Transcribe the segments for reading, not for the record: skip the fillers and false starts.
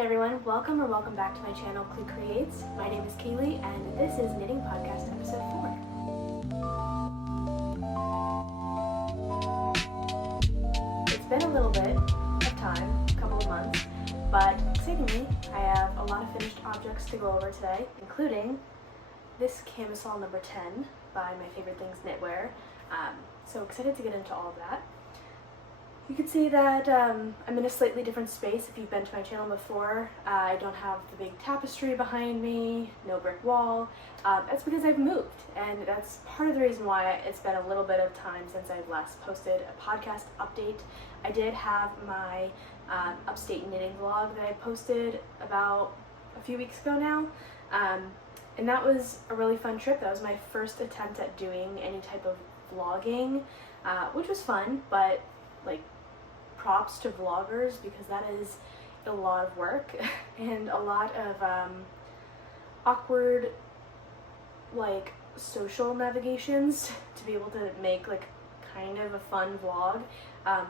Hey everyone, welcome or welcome back to my channel, Clue Creates. My name is Kaylee and this is Knitting Podcast episode 4. It's been a little bit of time, a couple of months, but excitingly, I have a lot of finished objects to go over today, including this Camisole number 10 by My Favorite Things Knitwear. So excited to get into all of that. You can see that I'm in a slightly different space if you've been to my channel before. I don't have the big tapestry behind me, no brick wall. That's because I've moved, and that's part of the reason why it's been a little bit of time since I've last posted a podcast update. I did have my upstate knitting vlog that I posted about a few weeks ago now, and that was a really fun trip. That was my first attempt at doing any type of vlogging, which was fun, but like, props to vloggers because that is a lot of work and a lot of awkward like social navigations to be able to make like kind of a fun vlog.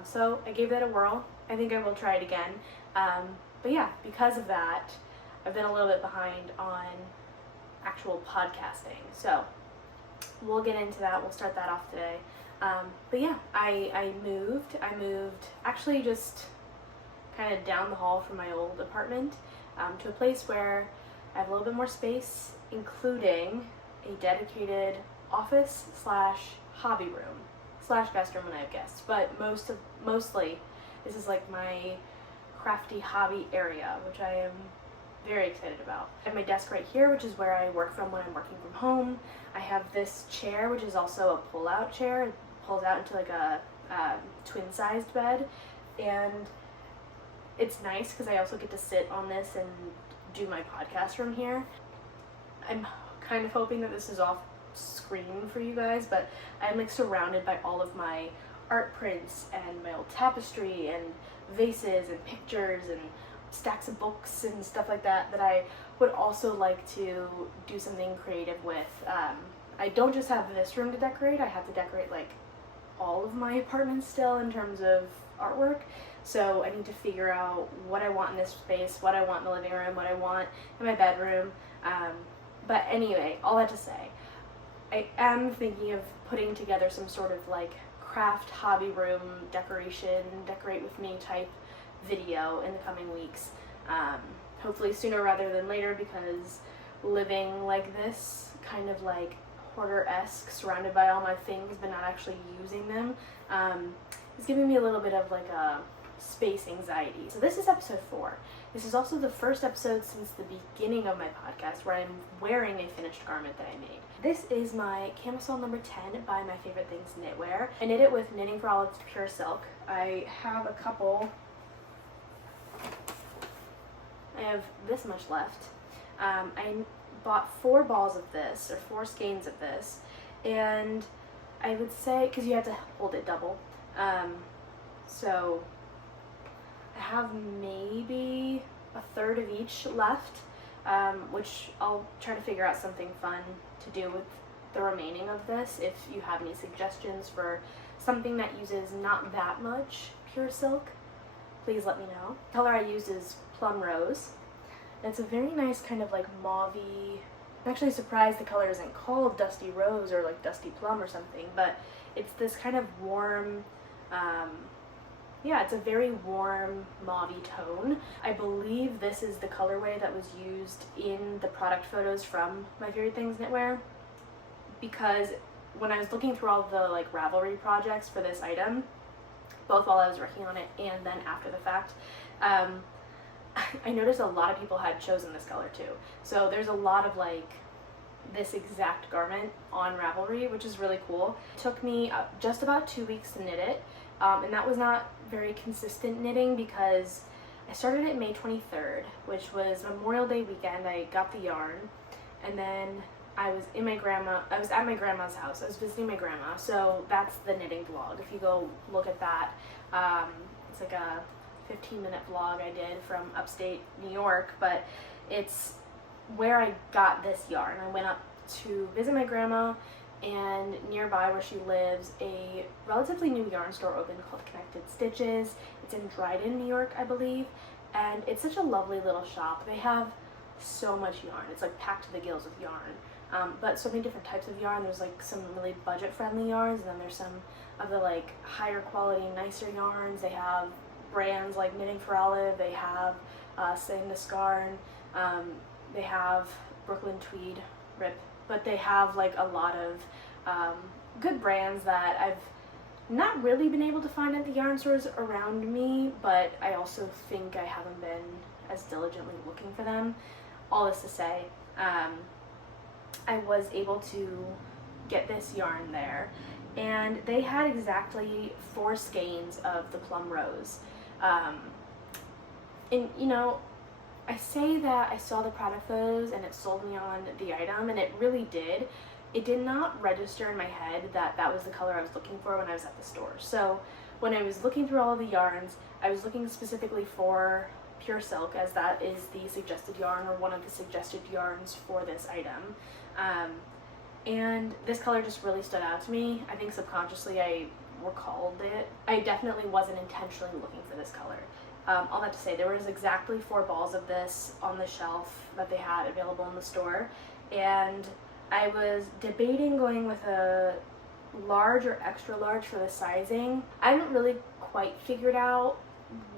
So I gave that a whirl. I think I will try it again. But yeah, because of that, I've been a little bit behind on actual podcasting. So we'll get into that. We'll start that off today. But yeah, I moved actually just kind of down the hall from my old apartment to a place where I have a little bit more space, including a dedicated office slash hobby room slash guest room when I have guests, but mostly this is like my crafty hobby area, which I am very excited about. I have my desk right here, which is where I work from when I'm working from home. I have this chair, which is also a pull-out chair. It pulls out into like a twin-sized bed, and it's nice because I also get to sit on this and do my podcast from here. I'm kind of hoping that this is off screen for you guys, but I'm like surrounded by all of my art prints and my old tapestry and vases and pictures and stacks of books and stuff like that that I would also like to do something creative with. I don't just have this room to decorate, I have to decorate like all of my apartment still in terms of artwork. So I need to figure out what I want in this space, what I want in the living room, what I want in my bedroom. But anyway, all that to say, I am thinking of putting together some sort of like craft hobby room decoration, decorate with me type video in the coming weeks. Hopefully sooner rather than later, because living like this, kind of like hoarder-esque, surrounded by all my things but not actually using them, is giving me a little bit of like a space anxiety. So this is episode 4. This is also the first episode since the beginning of my podcast where I'm wearing a finished garment that I made. This is my Camisole number 10 by My Favorite Things Knitwear. I knit it with Knitting for Olive's Pure Silk. I have a couple. I have this much left. I bought 4 balls of this, or 4 skeins of this, and I would say, because you have to hold it double, so I have maybe a third of each left, which I'll try to figure out something fun to do with the remaining of this. If you have any suggestions for something that uses not that much pure silk, please let me know. The color I use is Plum Rose. It's a very nice kind of like mauve-y. I'm actually surprised the color isn't called Dusty Rose or like Dusty Plum or something, but it's this kind of warm, yeah, it's a very warm mauve-y tone. I believe this is the colorway that was used in the product photos from My Favorite Things Knitwear, because when I was looking through all the like Ravelry projects for this item, both while I was working on it and then after the fact, I noticed a lot of people had chosen this color too. So there's a lot of like this exact garment on Ravelry, which is really cool. It took me just about 2 weeks to knit it, and that was not very consistent knitting because I started it May 23rd, which was Memorial Day weekend. I got the yarn, and then I was at my grandma's house. I was visiting my grandma, so that's the knitting vlog. If you go look at that, it's like a 15-minute vlog I did from upstate New York, but it's where I got this yarn. I went up to visit my grandma, and nearby where she lives, a relatively new yarn store opened called Connected Stitches. It's in Dryden, New York, I believe, and it's such a lovely little shop. They have so much yarn. It's like packed to the gills with yarn, but so many different types of yarn. There's like some really budget-friendly yarns, and then there's some of the like higher quality, nicer yarns. They have brands like Knitting for Olive. They have Sandnes Garn. They have Brooklyn Tweed, RIP, but they have like a lot of good brands that I've not really been able to find at the yarn stores around me, but I also think I haven't been as diligently looking for them. All this to say, I was able to get this yarn there, and they had exactly 4 skeins of the Plum Rose. And you know, I say that I saw the product photos and it sold me on the item, and it really did. It did not register in my head that that was the color I was looking for when I was at the store. So when I was looking through all of the yarns, I was looking specifically for pure silk, as that is the suggested yarn, or one of the suggested yarns for this item. And this color just really stood out to me. I think subconsciously I recalled it. I definitely wasn't intentionally looking for this color. All that to say, there was exactly 4 balls of this on the shelf that they had available in the store, and I was debating going with a large or extra large for the sizing. I haven't really quite figured out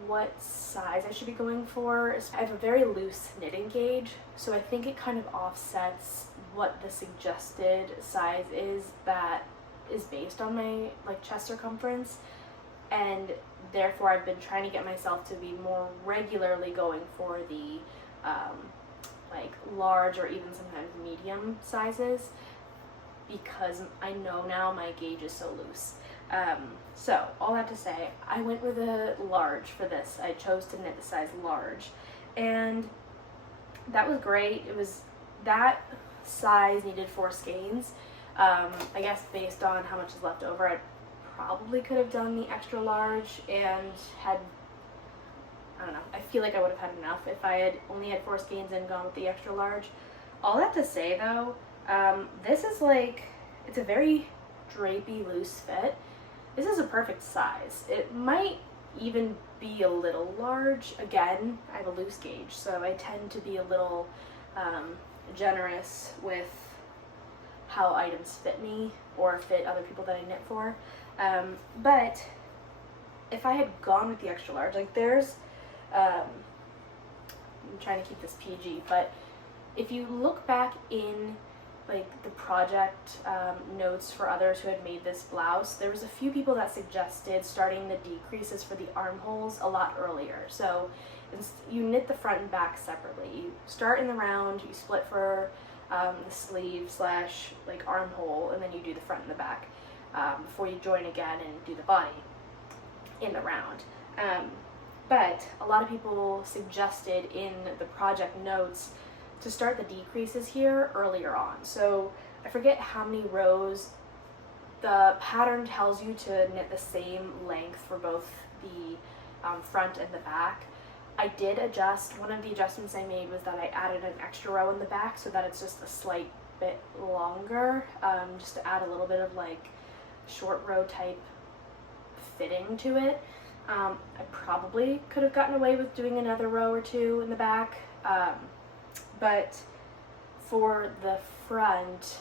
what size I should be going for. I have a very loose knitting gauge, so I think it kind of offsets what the suggested size is that is based on my like chest circumference, and therefore I've been trying to get myself to be more regularly going for the like large or even sometimes medium sizes, because I know now my gauge is so loose. So all that to say, I went with a large for this. I chose to knit the size large, and that was great. It was that size needed 4 skeins. I guess based on how much is left over, I probably could have done the extra large and had, I don't know, I feel like I would have had enough if I had only had 4 skeins and gone with the extra large. All that to say though, this is like, it's a very drapey loose fit. This is a perfect size. It might even be a little large. Again, I have a loose gauge, so I tend to be a little generous with how items fit me or fit other people that I knit for. But if I had gone with the extra large, like there's, I'm trying to keep this PG, but if you look back in like the project notes for others who had made this blouse, there was a few people that suggested starting the decreases for the armholes a lot earlier. So you knit the front and back separately. You start in the round, you split for the sleeve slash like armhole, and then you do the front and the back before you join again and do the body in the round. But a lot of people suggested in the project notes to start the decreases here earlier on. So I forget how many rows. The pattern tells you to knit the same length for both the front and the back. I did adjust, one of the adjustments I made was that I added an extra row in the back so that it's just a slight bit longer, just to add a little bit of like short row type fitting to it. I probably could have gotten away with doing another row or 2 in the back, but for the front,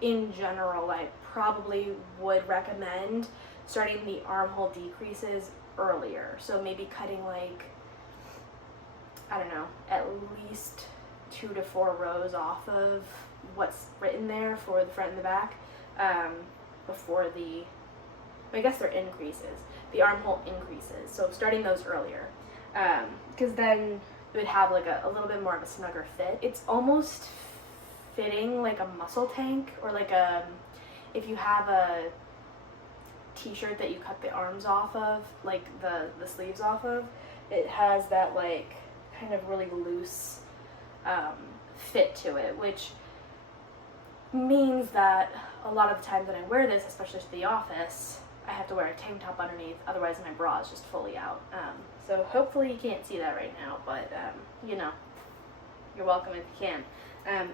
in general, I probably would recommend starting the armhole decreases earlier. So maybe cutting like, I don't know, at least 2 to 4 rows off of what's written there for the front and the back before the, I guess they're increases, the armhole increases. So starting those earlier, because then it would have like a little bit more of a snugger fit. It's almost fitting like a muscle tank, or like a, if you have a t-shirt that you cut the arms off of, like the sleeves off of, it has that like kind of really loose fit to it, which means that a lot of the times when I wear this, especially to the office, I have to wear a tank top underneath, otherwise my bra is just fully out. So hopefully you can't see that right now, but you know, you're welcome if you can.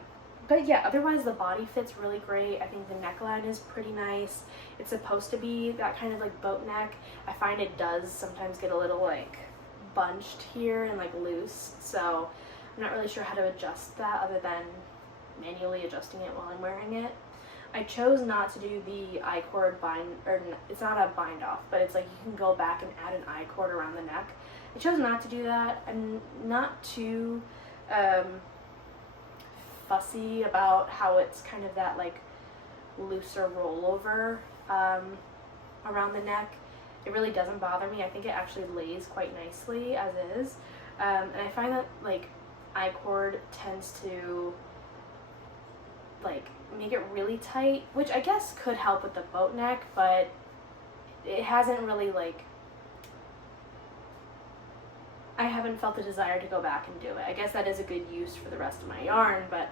But yeah, otherwise the body fits really great. I think the neckline is pretty nice. It's supposed to be that kind of like boat neck. I find it does sometimes get a little like bunched here and like loose, so I'm not really sure how to adjust that other than manually adjusting it while I'm wearing it. I chose not to do the I-cord bind, or it's not a bind off, but it's like you can go back and add an I-cord around the neck. I chose not to do that. I'm not too fussy about how it's kind of that like looser rollover around the neck. It really doesn't bother me. I think it actually lays quite nicely as is. And I find that like I-cord tends to like make it really tight, which I guess could help with the boat neck, but it hasn't really like, I haven't felt the desire to go back and do it. I guess that is a good use for the rest of my yarn, but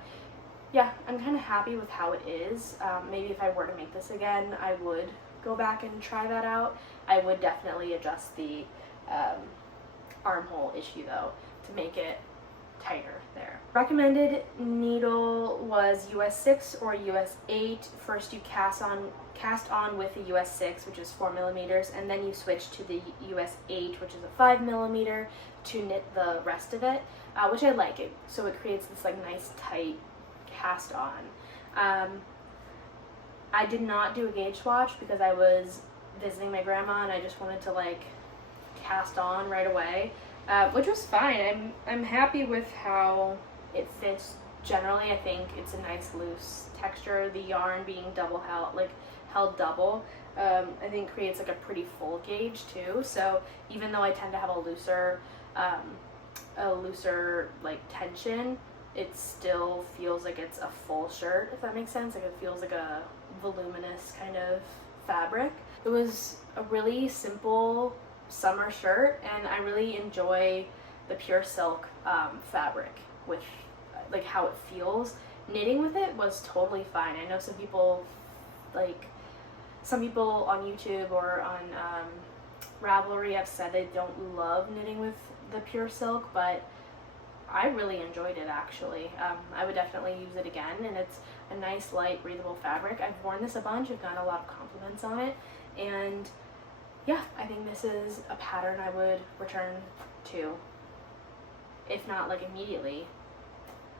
yeah, I'm kind of happy with how it is. Maybe if I were to make this again, I would go back and try that out. I would definitely adjust the armhole issue though to make it tighter there. Recommended needle was US 6 or US 8. First you cast on with the US 6, which is 4 millimeters, and then you switch to the US 8, which is a 5 millimeter, to knit the rest of it, which I like it. So it creates this like nice tight cast on. I did not do a gauge swatch because I was visiting my grandma and I just wanted to like cast on right away. Which was fine. I'm happy with how it fits generally. I think it's a nice loose texture. The yarn being double held double, I think creates like a pretty full gauge too. So even though I tend to have a looser like tension, it still feels like it's a full shirt, if that makes sense. Like it feels like a voluminous kind of fabric. It was a really simple summer shirt, and I really enjoy the pure silk fabric with like how it feels. Knitting with it was totally fine. I know some people on YouTube or on Ravelry have said they don't love knitting with the pure silk, but I really enjoyed it actually. I would definitely use it again, and it's a nice light breathable fabric. I've worn this a bunch. I've gotten a lot of compliments on it, and yeah, I think this is a pattern I would return to, if not like immediately,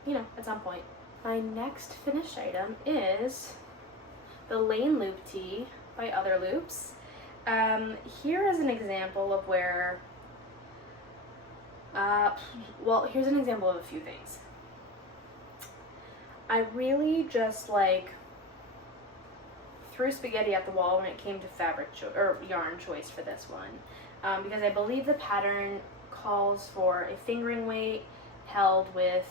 you know, at some point. My next finished item is the Lane Loop Tee by Other Loops. Here is an example of where, well, here's an example of a few things. I really just like threw spaghetti at the wall when it came to fabric or yarn choice for this one, because I believe the pattern calls for a fingering weight held with,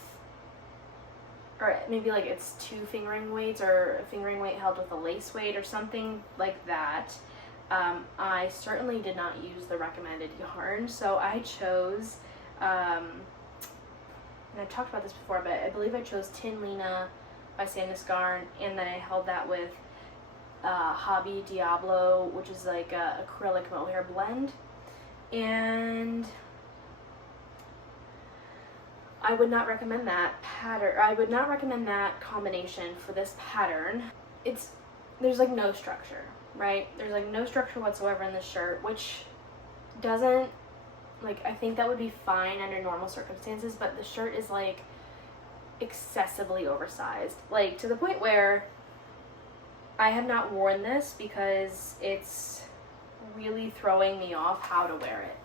or maybe like it's 2 fingering weights, or a fingering weight held with a lace weight or something like that. I certainly did not use the recommended yarn, so I chose, and I've talked about this before, but I believe I chose Tynn by Sandnes Garn, and then I held that with Hobbii Diablo, which is like a acrylic mohair blend. And I would not recommend that pattern. I would not recommend that combination for this pattern. There's like no structure, right? There's like no structure whatsoever in this shirt, which doesn't, like, I think that would be fine under normal circumstances, but the shirt is like excessively oversized, like to the point where I have not worn this because it's really throwing me off how to wear it.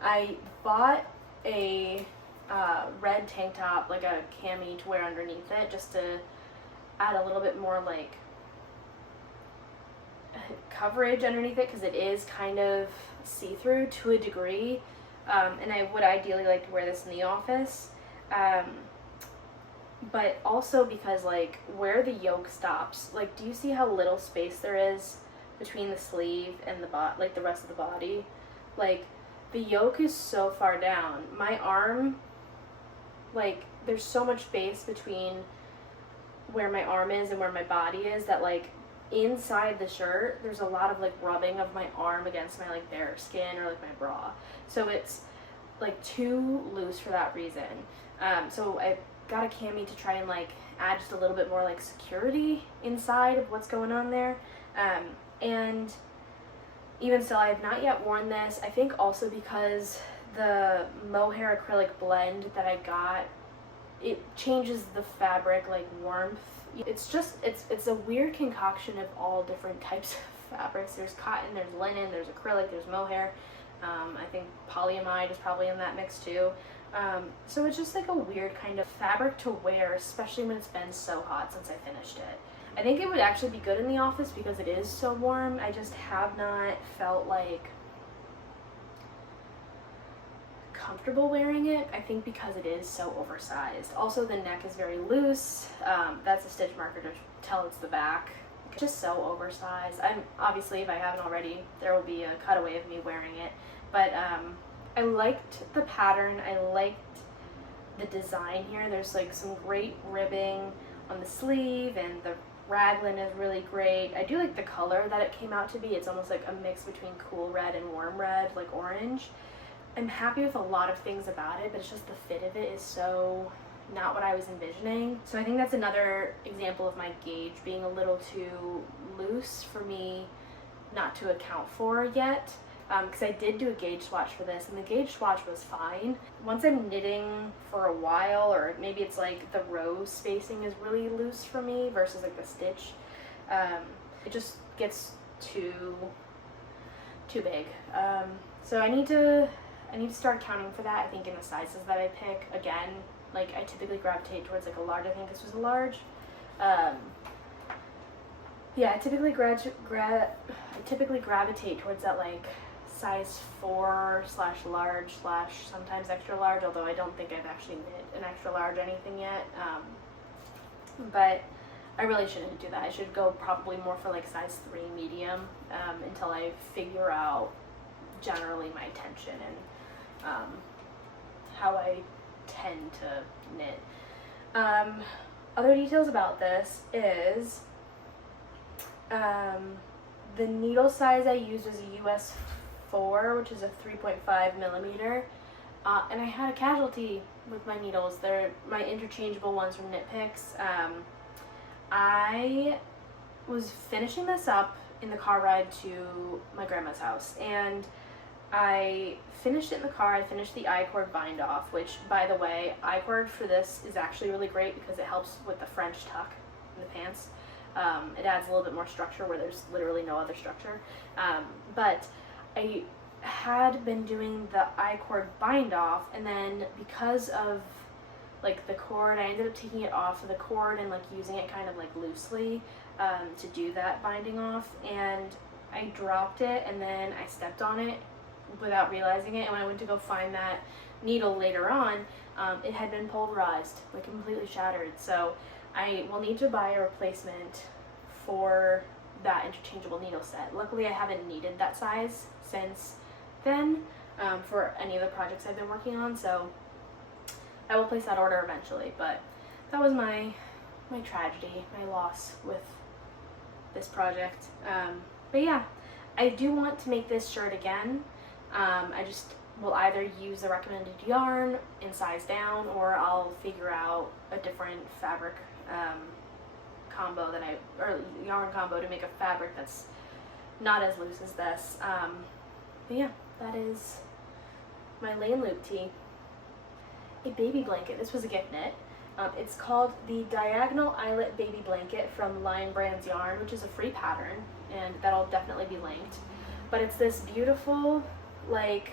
I bought a red tank top, like a cami to wear underneath it, just to add a little bit more like coverage underneath it, because it is kind of see-through to a degree, and I would ideally like to wear this in the office, but also because like where the yoke stops, like do you see how little space there is between the sleeve and the like the rest of the body? Like the yoke is so far down. My arm, like there's so much space between where my arm is and where my body is that like inside the shirt there's a lot of like rubbing of my arm against my like bare skin or like my bra, so it's like too loose for that reason. So I got a cami to try and like add just a little bit more like security inside of what's going on there, and even still I have not yet worn this. I think also because the mohair acrylic blend that I got, it changes the fabric like warmth. It's just, it's a weird concoction of all different types of fabrics. There's cotton, there's linen, there's acrylic, there's mohair. I think polyamide is probably in that mix too. So it's just like a weird kind of fabric to wear, especially when it's been so hot since I finished it. I think it would actually be good in the office because it is so warm. I just have not felt like comfortable wearing it, I think because it is so oversized. Also, the neck is very loose. That's a stitch marker to tell it's the back. It's just so oversized. I'm obviously, if I haven't already, there will be a cutaway of me wearing it. But I liked the pattern. I liked the design here. There's like some great ribbing on the sleeve, and the raglan is really great. I do like the color that it came out to be. It's almost like a mix between cool red and warm red, like orange. I'm happy with a lot of things about it, but it's just the fit of it is so not what I was envisioning. So I think that's another example of my gauge being a little too loose for me not to account for yet. Because I did do a gauge swatch for this, and the gauge swatch was fine. Once I'm knitting for a while, or maybe it's like the row spacing is really loose for me versus like the stitch, it just gets too big. So I need to start accounting for that. I think in the sizes that I pick. Again, like I typically gravitate towards like a large. I think this was a large. Yeah, I typically gravitate towards that like size 4/large/ sometimes extra large, although I don't think I've actually knit an extra large anything yet. But I really shouldn't do that. I should go probably more for like size 3 medium until I figure out generally my tension and how I tend to knit. Other details about this is the needle size I used was a US 4, which is a 3.5 millimeter, and I had a casualty with my needles. They're my interchangeable ones from Knit Picks. I was finishing this up in the car ride to my grandma's house, and I finished it in the car. I finished the I-cord bind off, which, by the way, I-cord for this is actually really great because it helps with the French tuck in the pants. It adds a little bit more structure where there's literally no other structure. But I had been doing the I-cord bind off, and then because of like the cord, I ended up taking it off of the cord and like using it kind of like loosely to do that binding off, and I dropped it and then I stepped on it without realizing it, and when I went to go find that needle later on, it had been pulverized, like completely shattered. So I will need to buy a replacement for that interchangeable needle set. Luckily I haven't needed that size since then for any of the projects I've been working on, so I will place that order eventually. But that was my tragedy, my loss with this project. But yeah, I do want to make this shirt again. I just will either use the recommended yarn in size down, or I'll figure out a different fabric combo or yarn combo to make a fabric that's not as loose as this. But yeah, that is my Lane Loop tee. A baby blanket. This was a gift knit. It's called the Diagonal Eyelet Baby Blanket from Lion Brand's Yarn, which is a free pattern, and that'll definitely be linked. But it's this beautiful, like,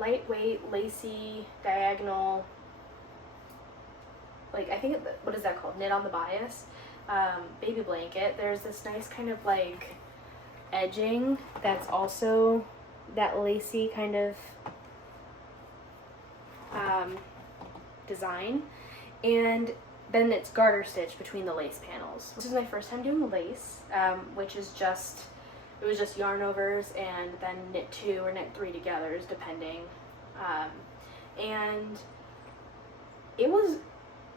lightweight, lacy, diagonal, like, I think, what is that called? Knit on the bias baby blanket. There's this nice kind of like edging that's also that lacy kind of design, and then it's garter stitched between the lace panels. This is my first time doing lace, which is it was just yarn overs and then knit 2 or knit 3 togethers depending, and it was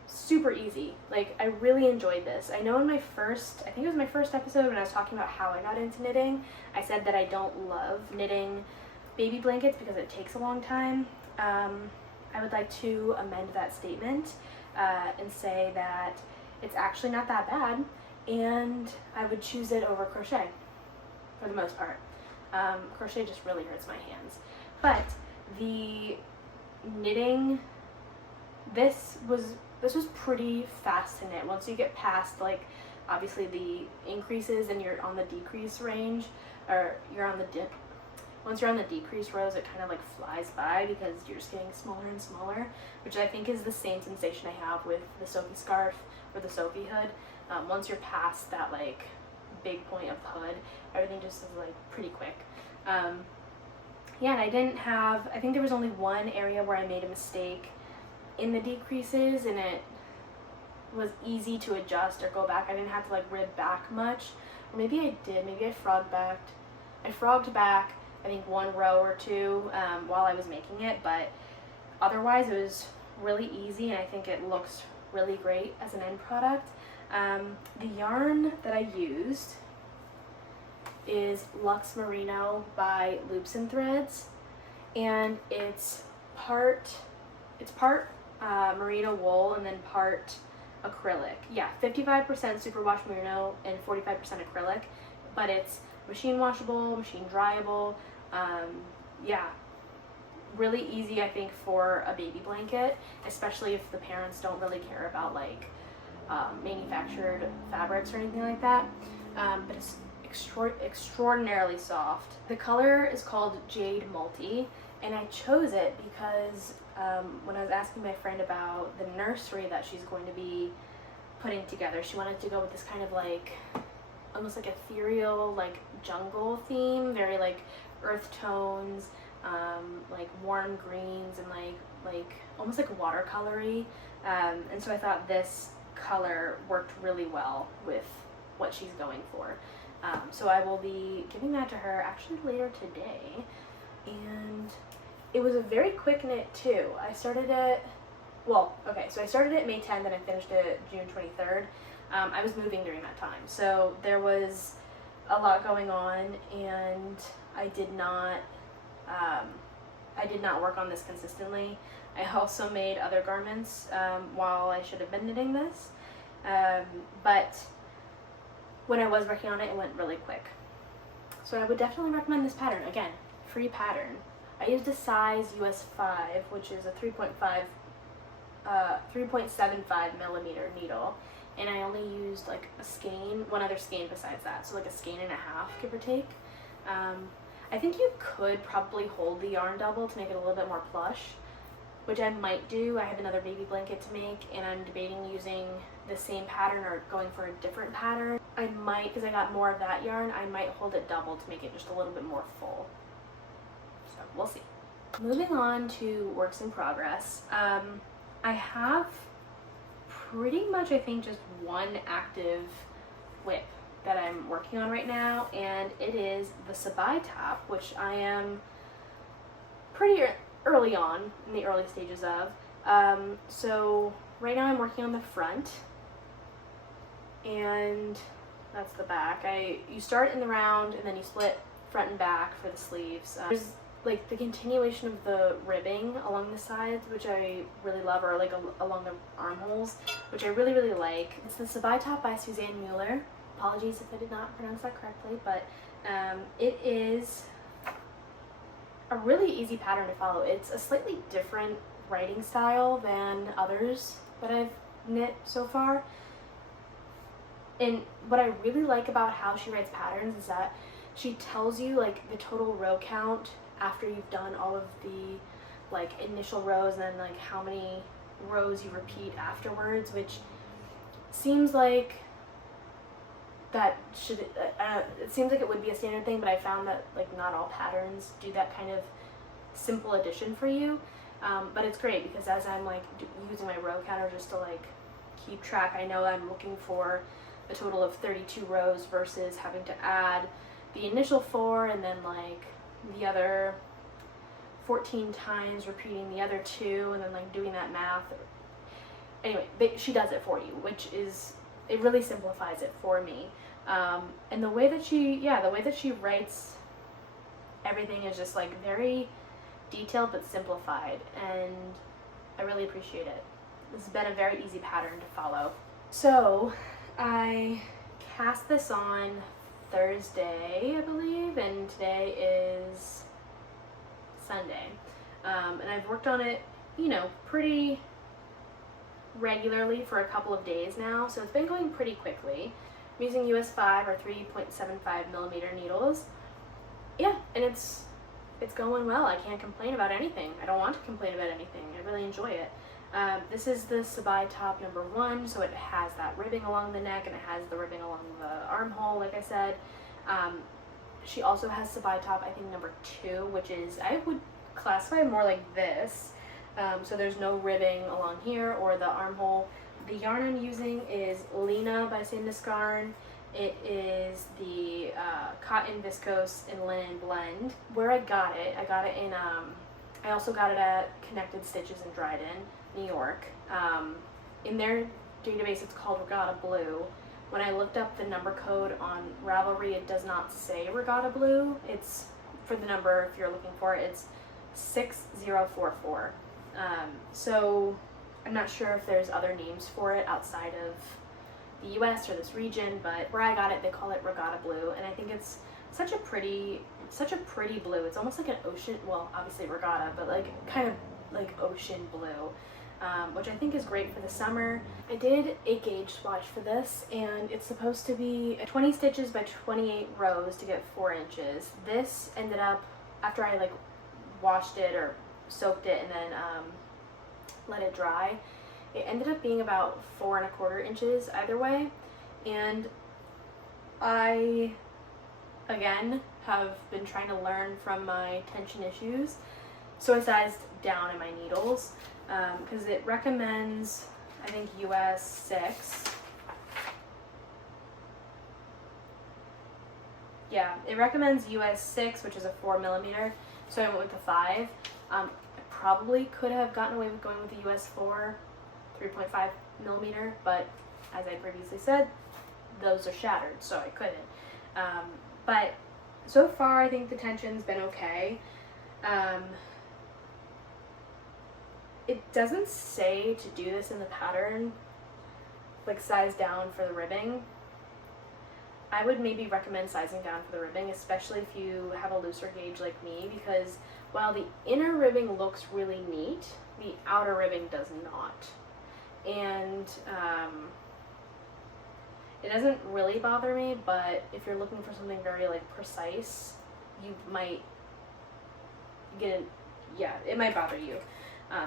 super easy. Like, I really enjoyed this. I know in my first, I think it was my first episode when I was talking about how I got into knitting, I said that I don't love knitting baby blankets because it takes a long time. I would like to amend that statement and say that it's actually not that bad, and I would choose it over crochet for the most part. Crochet just really hurts my hands. But The knitting, this was pretty fast to knit. Once you get past, like, obviously the increases and you're on the decrease range, or you're on the dip, once you're on the decrease rows, it kind of like flies by because you're just getting smaller and smaller, which I think is the same sensation I have with the Sophie scarf or the Sophie hood. Once you're past that like big point of hood, everything just is like pretty quick. Yeah, and I think there was only one area where I made a mistake in the decreases, and it was easy to adjust or go back. I didn't have to like rib back much, or maybe I did. Maybe I frogged back. I think one row or two while I was making it, but otherwise it was really easy, and I think it looks really great as an end product. The yarn that I used is Luxe Merino by Loops and Threads, and it's part merino wool and then part acrylic. Yeah, 55% superwash merino and 45% acrylic, but it's machine washable, machine dryable. Yeah, really easy, I think, for a baby blanket, especially if the parents don't really care about like manufactured fabrics or anything like that. But it's extraordinarily soft. The color is called Jade Multi, and I chose it because when I was asking my friend about the nursery that she's going to be putting together, she wanted to go with this kind of like almost like ethereal, like jungle theme, very like earth tones, like warm greens, and like almost like watercolory. And so I thought this color worked really well with what she's going for. So I will be giving that to her actually later today. And it was a very quick knit too. I started it May 10th and I finished it June 23rd. I was moving during that time, so there was a lot going on, and I did not work on this consistently. I also made other garments while I should have been knitting this, but when I was working on it, it went really quick. So I would definitely recommend this pattern. Again, free pattern. I used a size US 5, which is a 3.75 millimeter needle, and I only used like a skein, one other skein besides that, so like a skein and a half, give or take. I think you could probably hold the yarn double to make it a little bit more plush, which I might do. I have another baby blanket to make, and I'm debating using the same pattern or going for a different pattern. I might, because I got more of that yarn, I might hold it double to make it just a little bit more full. So we'll see. Moving on to works in progress. I have pretty much, I think, just one active whip that I'm working on right now, and it is the SABAI top, which I am pretty early on, in the early stages of. So right now I'm working on the front, and that's the back. You start in the round and then you split front and back for the sleeves. There's like the continuation of the ribbing along the sides, which I really love, or like along the armholes, which I really, really like. It's the SABAI top by Susanne Müller. Apologies if I did not pronounce that correctly, but it is a really easy pattern to follow. It's a slightly different writing style than others that I've knit so far. And what I really like about how she writes patterns is that she tells you like the total row count after you've done all of the like initial rows, and then like how many rows you repeat afterwards, which seems like that should it seems like it would be a standard thing, but I found that like not all patterns do that kind of simple addition for you. But it's great because as I'm like using my row counter just to like keep track, I know I'm looking for a total of 32 rows versus having to add the initial 4 and then like the other 14 times repeating the other 2 and then like doing that math. Anyway, she does it for you, which is, it really simplifies it for me. And the way that she writes everything is just like very detailed but simplified, and I really appreciate it. This has been a very easy pattern to follow. So I cast this on Thursday, I believe, and today is Sunday. And I've worked on it, you know, pretty regularly for a couple of days now, so it's been going pretty quickly. I'm using US 5 or 3.75 millimeter needles. Yeah, and it's going well. I can't complain about anything. I don't want to complain about anything. I really enjoy it. This is the SABAI top number 1, so it has that ribbing along the neck and it has the ribbing along the armhole, like I said. She also has SABAI top, I think, number 2, which is, I would classify more like this. So there's no ribbing along here or the armhole. The yarn I'm using is Lena by Sandnes Garn. It is the cotton viscose and linen blend. Where I got it in, I also got it at Connected Stitches in Dryden, New York. In their database it's called Regatta Blue. When I looked up the number code on Ravelry, it does not say Regatta Blue. It's, for the number, if you're looking for it, it's 6044. So I'm not sure if there's other names for it outside of the US or this region, but where I got it, they call it Regatta Blue, and I think it's such a pretty blue. It's almost like an ocean, well, obviously regatta, but like kind of like ocean blue, which I think is great for the summer. I did a gauge swatch for this, and it's supposed to be 20 stitches by 28 rows to get 4 inches. This ended up, after I like washed it or soaked it and then let it dry, it ended up being about 4 1/4 inches either way. And I, again, have been trying to learn from my tension issues, so I sized down in my needles, because it recommends, I think, US 6. Yeah, it recommends US 6, which is a 4 millimeter, so I went with the 5. I probably could have gotten away with going with the US 4, 3.5 millimeter, but as I previously said, those are shattered, so I couldn't. But so far, I think the tension's been okay. It doesn't say to do this in the pattern, like size down for the ribbing. I would maybe recommend sizing down for the ribbing, especially if you have a looser gauge like me, because while the inner ribbing looks really neat, the outer ribbing does not. And it doesn't really bother me, but if you're looking for something very like precise, you might get it might bother you.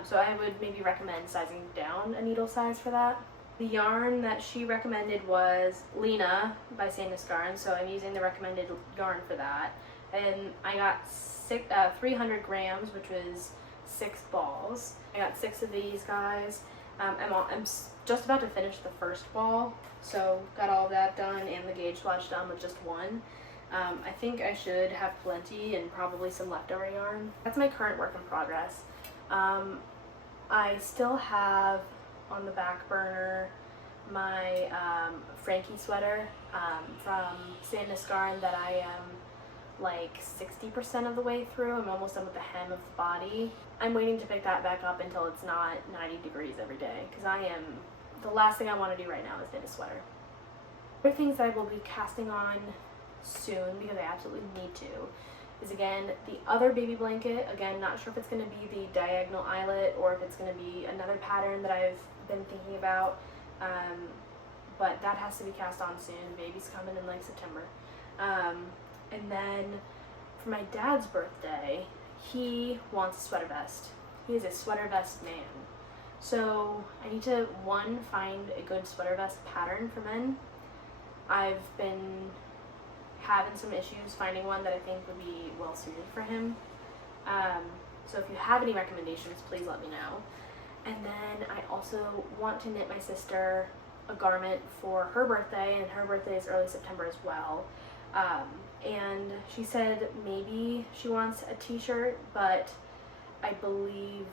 So I would maybe recommend sizing down a needle size for that. The yarn that she recommended was Lena by Sandnes Garn, so I'm using the recommended yarn for that. And I got 300 grams, which was 6 balls. I got 6 of these guys. I'm just about to finish the first ball, so got all of that done and the gauge swatch done with just 1. I think I should have plenty and probably some leftover yarn. That's my current work in progress. I still have on the back burner my Frankie sweater from Sandnes Garn that I am like 60% of the way through. I'm almost done with the hem of the body. I'm waiting to pick that back up until it's not 90 degrees every day, because the last thing I want to do right now is knit a sweater. Other things that I will be casting on soon, because I absolutely need to, is again the other baby blanket. Again, not sure if it's going to be the diagonal eyelet or if it's going to be another pattern that I've been thinking about, but that has to be cast on soon. Baby's coming in like September. And then for my dad's birthday, he wants a sweater vest. He is a sweater vest man. So I need to, one, find a good sweater vest pattern for men. I've been having some issues finding one that I think would be well suited for him. So if you have any recommendations, please let me know. And then I also want to knit my sister a garment for her birthday, and her birthday is early September as well. And she said maybe she wants a t-shirt, but I believe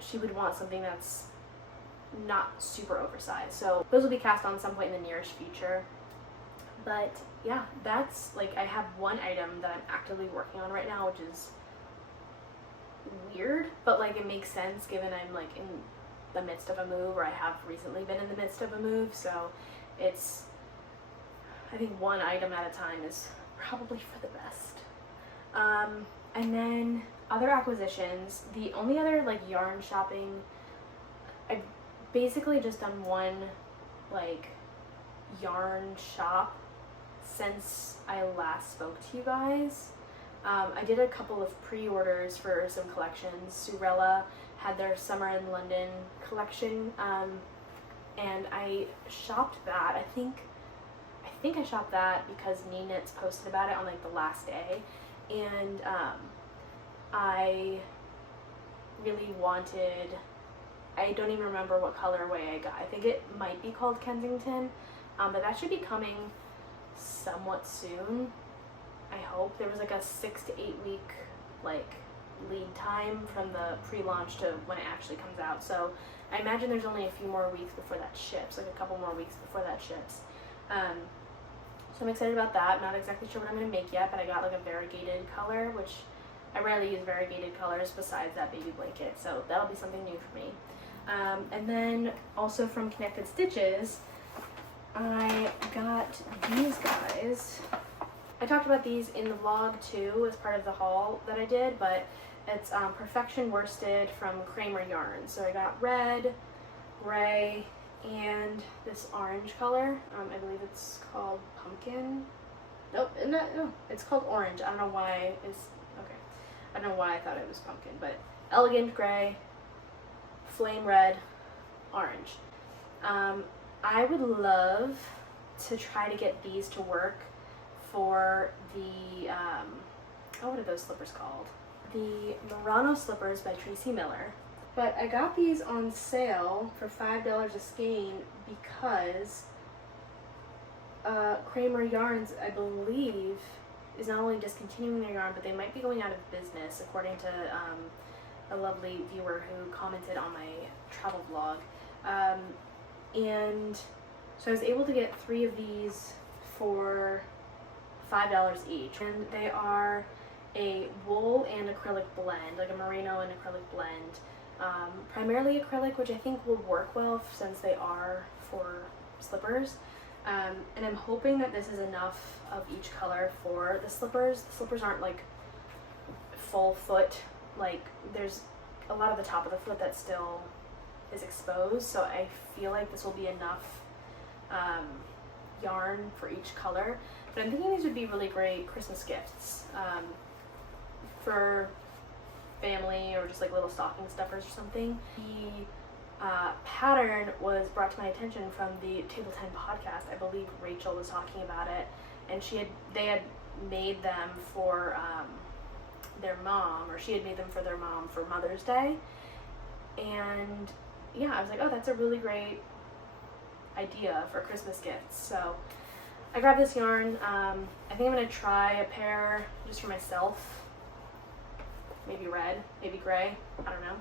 she would want something that's not super oversized. So those will be cast on some point in the nearest future. But yeah, that's like, I have one item that I'm actively working on right now, which is weird, but like it makes sense given I'm like in the midst of a move, or I have recently been in the midst of a move, so it's, I think one item at a time is probably for the best. And then other acquisitions, the only other like yarn shopping, I've basically just done one like yarn shop since I last spoke to you guys. I did a couple of pre-orders for some collections. Surella had their Summer in London collection, and I shopped that. I think I shopped that because Knits posted about it on like the last day, and I really wanted, I don't even remember what colorway I got. I think it might be called Kensington, but that should be coming somewhat soon. I hope. There was like a 6 to 8 week like lead time from the pre-launch to when it actually comes out, so I imagine there's only a few more weeks before that ships, like a couple more weeks before that ships. So I'm excited about that. Not exactly sure what I'm going to make yet, but I got like a variegated color, which I rarely use variegated colors besides that baby blanket, so that'll be something new for me. And then also from Connected Stitches, I got these guys. I talked about these in the vlog too as part of the haul that I did, but it's Perfection Worsted from Kraemer Yarns. So I got red, gray, and this orange color. I believe it's called pumpkin. Nope, no, it's called orange. I don't know why it's, okay. I don't know why I thought it was pumpkin, but elegant gray, flame red, orange. I would love to try to get these to work for the, oh, what are those slippers called? The Murano slippers by Tracie Millar. But I got these on sale for $5 a skein because Kraemer Yarns, I believe, is not only discontinuing their yarn, but they might be going out of business, according to a lovely viewer who commented on my travel vlog. And so I was able to get 3 of these for $5 each, and they are a wool and acrylic blend, like a merino and acrylic blend. Primarily acrylic, which I think will work well since they are for slippers. And I'm hoping that this is enough of each color for the slippers. The slippers aren't like full foot, like there's a lot of the top of the foot that still is exposed, so I feel like this will be enough yarn for each color. But I'm thinking these would be really great Christmas gifts for family or just like little stocking stuffers or something. The pattern was brought to my attention from the Table 10 podcast. I believe Rachel was talking about it, and they had made them for their mom, or she had made them for their mom for Mother's Day. And yeah, I was like, oh, that's a really great idea for Christmas gifts. So I grabbed this yarn. I think I'm gonna try a pair just for myself. Maybe red, maybe gray, I don't know.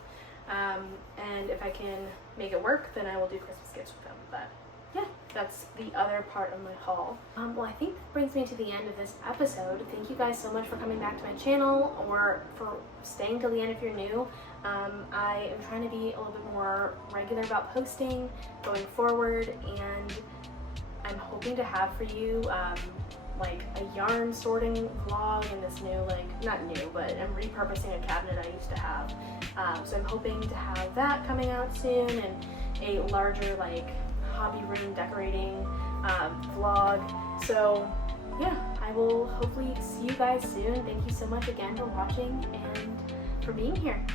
And if I can make it work, then I will do Christmas gifts with them. But yeah, that's the other part of my haul. Well, I think that brings me to the end of this episode. Thank you guys so much for coming back to my channel, or for staying till the end if you're new. I am trying to be a little bit more regular about posting going forward, and I'm hoping to have for you like a yarn sorting vlog in this new, like, not new, but I'm repurposing a cabinet I used to have. So I'm hoping to have that coming out soon, and a larger like hobby room decorating vlog. So yeah, I will hopefully see you guys soon. Thank you so much again for watching and for being here.